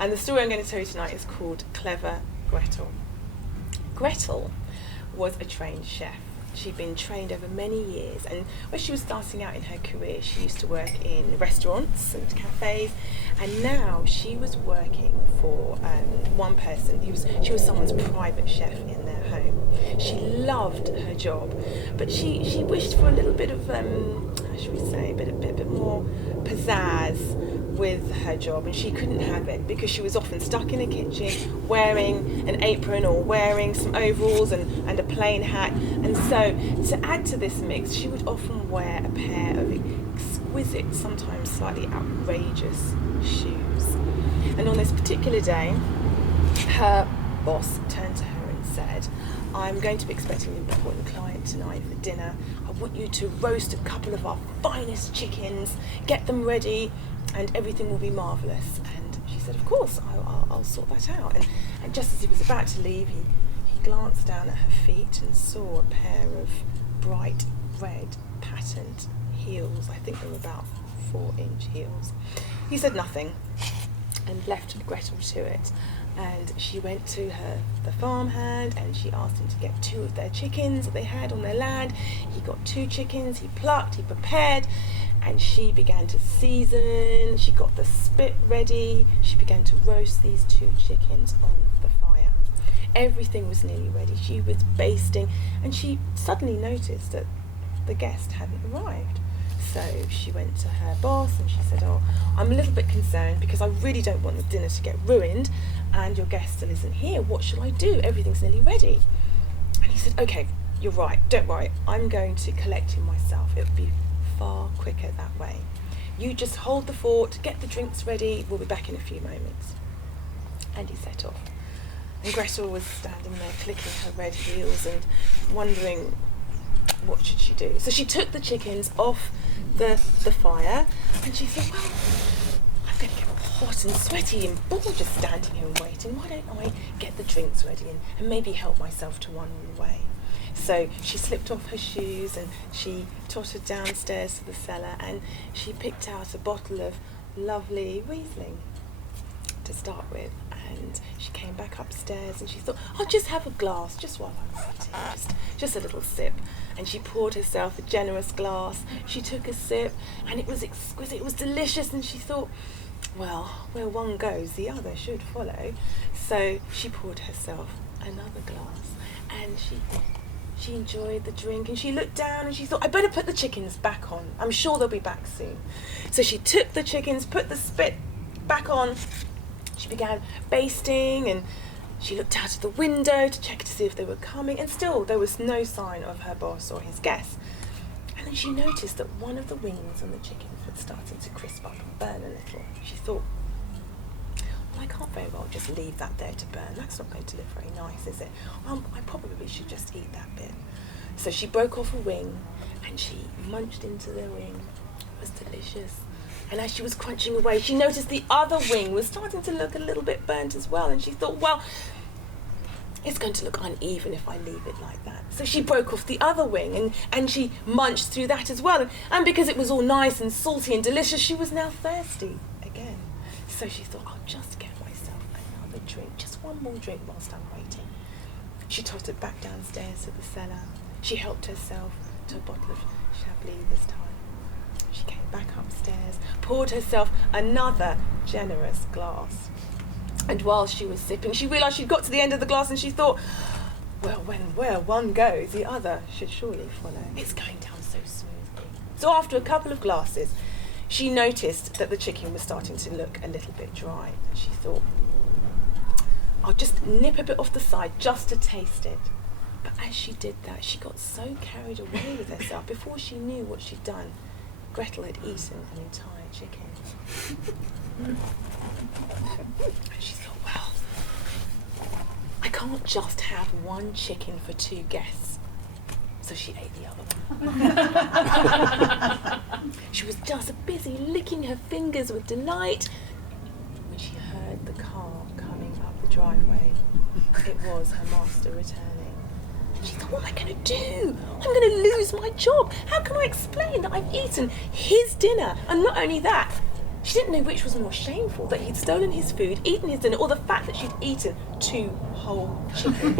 And the story I'm going to tell you tonight is called Clever Gretel. Gretel was a trained chef. She'd been trained over many years, and when she was starting out in her career, she used to work in restaurants and cafes, and now she was working for one person. She was someone's private chef in their home. She loved her job, but she wished for a little bit of how should we say, a bit more pizzazz with her job, and she couldn't have it because she was often stuck in a kitchen wearing an apron or wearing some overalls and a plain hat. And so to add to this mix, she would often wear a pair of exquisite, sometimes slightly outrageous shoes. And on this particular day, her boss turned to her and said, "I'm going to be expecting an important client tonight for dinner. I want you to roast a couple of our finest chickens, get them ready, and everything will be marvellous." And she said, "Of course, I'll sort that out." And just as he was about to leave, he glanced down at her feet and saw a pair of bright red patterned heels. I think they were about 4-inch heels. He said nothing and left Gretel to it. And she went to the farmhand and she asked him to get 2 of their chickens that they had on their land. He got 2 chickens, he plucked, he prepared, and she began to season. She got the spit ready. She began to roast these 2 chickens on the fire. Everything was nearly ready. She was basting, and she suddenly noticed that the guest hadn't arrived. So she went to her boss and she said, "Oh, I'm a little bit concerned because I really don't want the dinner to get ruined and your guest still isn't here. What shall I do? Everything's nearly ready." And he said, "Okay, you're right, don't worry. I'm going to collect him myself. It'll be far quicker that way. You just hold the fort, get the drinks ready. We'll be back in a few moments." And he set off. And Gretel was standing there clicking her red heels and wondering what should she do. So she took the chickens off the fire and she thought, "Well, I'm going to get hot and sweaty and bored just standing here and waiting. Why don't I get the drinks ready and maybe help myself to one on the way?" So she slipped off her shoes and she tottered downstairs to the cellar and she picked out a bottle of lovely Riesling to start with. And she came back upstairs and she thought, "I'll just have a glass just while I'm sitting, just a little sip." And she poured herself a generous glass. She took a sip and it was exquisite, it was delicious, and she thought, well, where one goes, the other should follow. So she poured herself another glass and she enjoyed the drink, and she looked down and she thought, "I better put the chickens back on. I'm sure they'll be back soon." So she took the chickens, put the spit back on. She began basting and she looked out of the window to check to see if they were coming, and still there was no sign of her boss or his guests. And then she noticed that one of the wings on the chickens had started to crisp up and burn a little. She thought, "Well, I can't very well just leave that there to burn. That's not going to look very nice, is it? I probably should just eat that bit." So she broke off a wing and she munched into the wing. It was delicious. And as she was crunching away, she noticed the other wing was starting to look a little bit burnt as well. And she thought, well, it's going to look uneven if I leave it like that. So she broke off the other wing and she munched through that as well. And because it was all nice and salty and delicious, she was now thirsty again. So she thought, "I'll just get myself another drink, just one more drink whilst I'm waiting." She tottered back downstairs to the cellar. She helped herself to a bottle of Chablis this time. She came back upstairs, poured herself another generous glass. And while she was sipping, she realised she'd got to the end of the glass and she thought, well, where one goes, the other should surely follow. It's going down so smoothly. So after a couple of glasses, she noticed that the chicken was starting to look a little bit dry. And she thought, "I'll just nip a bit off the side just to taste it." But as she did that, she got so carried away with herself. Before she knew what she'd done, Gretel had eaten an entire chicken. And she thought, well, I can't just have one chicken for 2 guests. So she ate the other one. She was just busy licking her fingers with delight when she heard the car coming up the driveway. It was her master returning. She thought, what am I going to do? I'm going to lose my job. How can I explain that I've eaten his dinner? And not only that, She didn't know which was more shameful, that he'd stolen his food, eaten his dinner, or the fact that she'd eaten 2 whole chickens.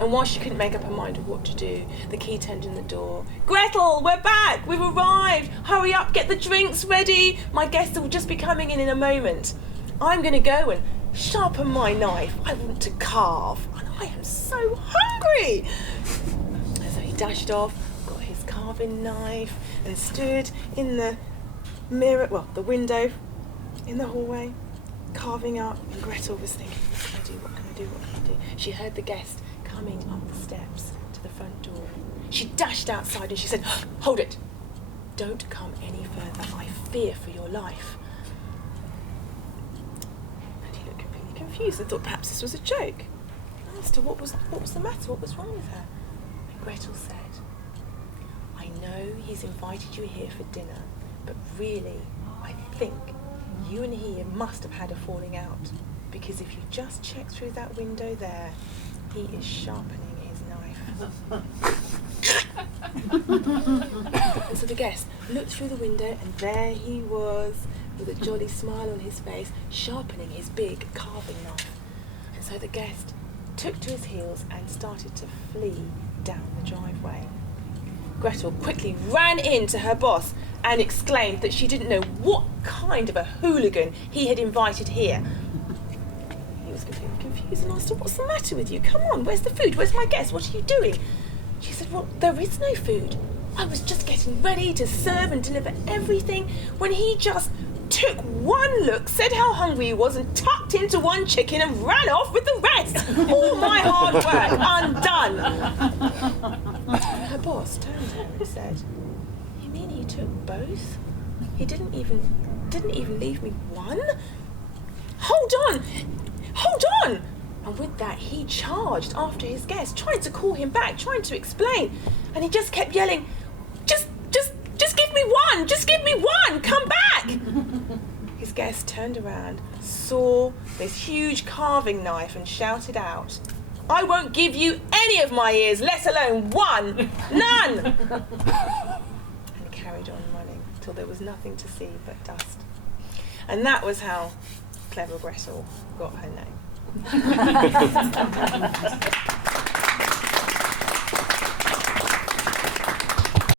And while she couldn't make up her mind of what to do, the key turned in the door. "Gretel, we're back! We've arrived! Hurry up, get the drinks ready! My guests will just be coming in a moment. I'm going to go and sharpen my knife. I want to carve, and I am so hungry!" And so he dashed off, got his carving knife, and stood in the the window in the hallway, carving up. And Gretel was thinking, what can I do, what can I do, what can I do? She heard the guest coming up the steps to the front door. She dashed outside and she said, "Hold it! Don't come any further. I fear for your life." And he looked completely confused and thought perhaps this was a joke. He asked her what was the matter, what was wrong with her. And Gretel said, "I know he's invited you here for dinner, but really, I think you and he must have had a falling out, because if you just check through that window there, he is sharpening his knife." And so the guest looked through the window, and there he was, with a jolly smile on his face, sharpening his big carving knife. And so the guest took to his heels and started to flee down the driveway. Gretel quickly ran in to her boss and exclaimed that she didn't know what kind of a hooligan he had invited here. He was completely confused and asked her, "What's the matter with you? Come on, where's the food? Where's my guest? What are you doing?" She said, "Well, there is no food. I was just getting ready to serve and deliver everything when he just took one look, said how hungry he was, and tucked into one chicken and ran off with the rest. All my hard work undone." And her boss turned to her and said, "You mean he took both? He didn't even leave me one? Hold on! Hold on!" And with that, he charged after his guest, trying to call him back, trying to explain. And he just kept yelling, Just give me one! Just give me one! Come back!" His guest turned around, saw this huge carving knife, and shouted out, "I won't give you any of my ears, let alone one! None!" And he carried on running till there was nothing to see but dust. And that was how Clever Gretel got her name.